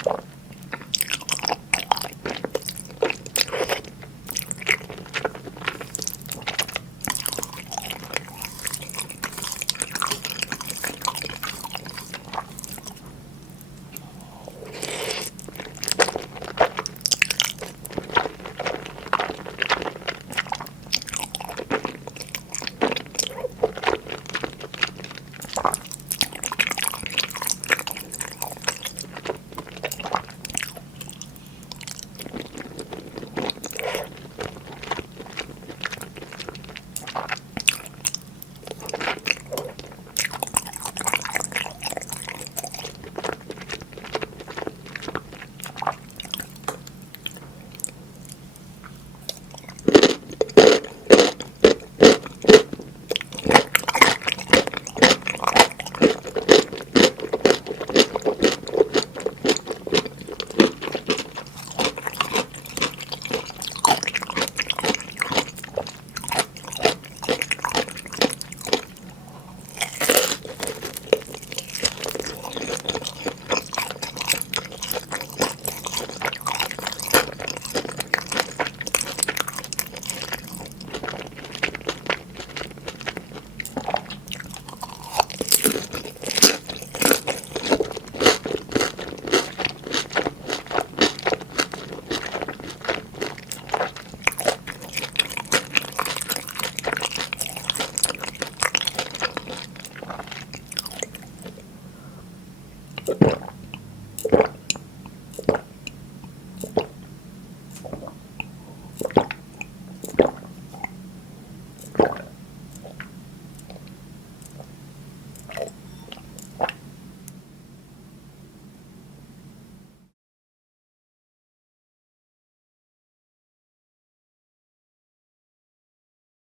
Thank you.